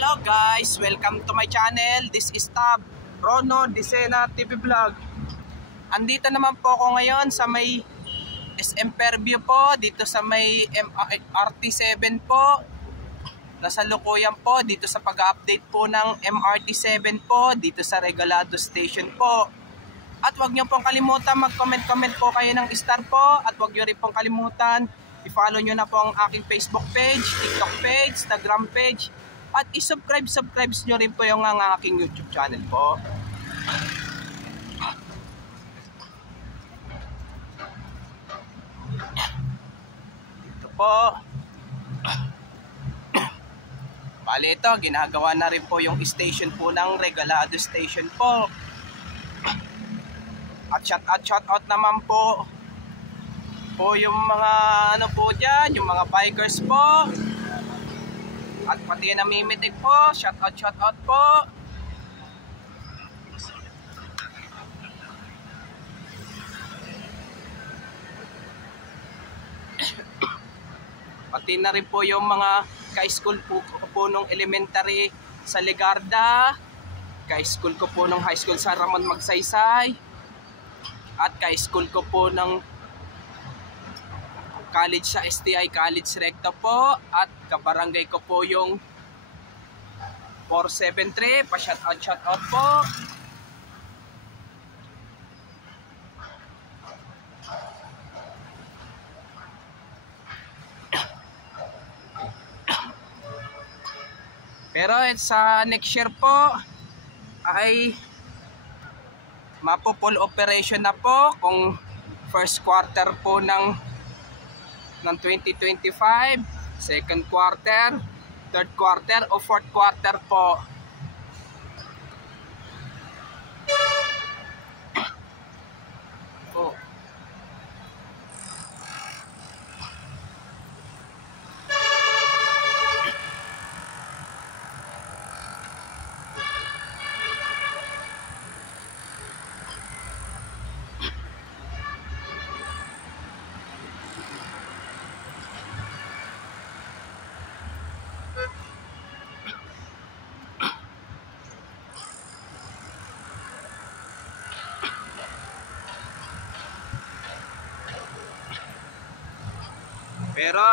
Hello guys, welcome to my channel. This is Tab Rono Disena TV Vlog. Andito naman po ako ngayon sa may SM Fairview po, dito sa may MRT7 po. Nasalukuyan po dito sa pag-update po ng MRT7 po dito sa Regalado Station po. At huwag niyo pong kalimutan mag-comment po kayo ng star po, at huwag niyo rin pong kalimutan i-follow niyo na po ang aking Facebook page, TikTok page, Instagram page, at i-subscribe nyo rin po yung aking YouTube channel po. Ito po. Bale ito, ginagawa na rin po yung station po ng Regalado Station po. At shout out naman po yung mga ano po dyan, yung mga bikers po. At pati yung namimitig po, shout out po. Pati na rin po yung mga ka-school po nung elementary sa Legarda, ka-school ko po nung high school sa Ramon Magsaysay, at ka-school ko po ng college sa STI College Recto po, at kabarangay ko po yung 473, pa-shout out po. Pero sa next year po ay mapo-full operation na po kung first quarter po ng 2025, second quarter, third quarter o fourth quarter po. Oh. Pero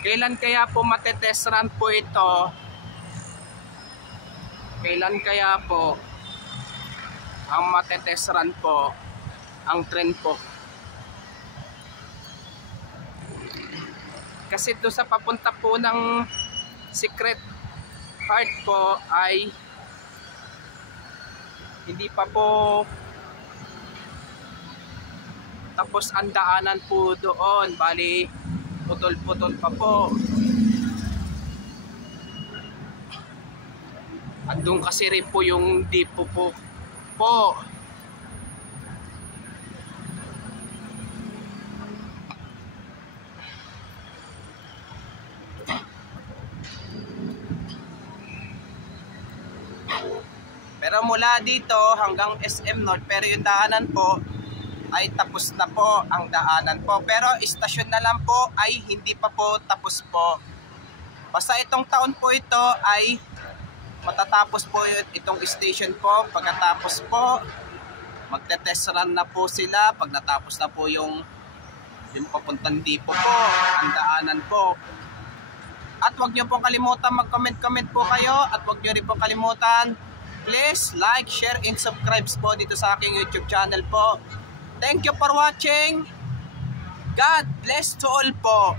kailan kaya po matetest run po ito? Kailan kaya po ang matetest run po ang trend po? Kasi ito sa papunta po ng Secret Heart po ay hindi pa po tapos ang daanan po doon, bali putol-putol pa po. At doon kasi rin po yung depo po. Pero mula dito hanggang SM North, pero yung daanan po ay tapos na po ang daanan po. Pero istasyon na lang po ay hindi pa po tapos po. Basta itong taon po ito ay matatapos po itong station po. Pagkatapos po, magte-test run na po sila. Pag natapos na po yung papuntang depo po, ang daanan po. At huwag nyo pong kalimutan mag-comment po kayo. At huwag nyo rin pong kalimutan, please like, share, and subscribe po dito sa aking YouTube channel po. Thank you for watching. God bless to all po.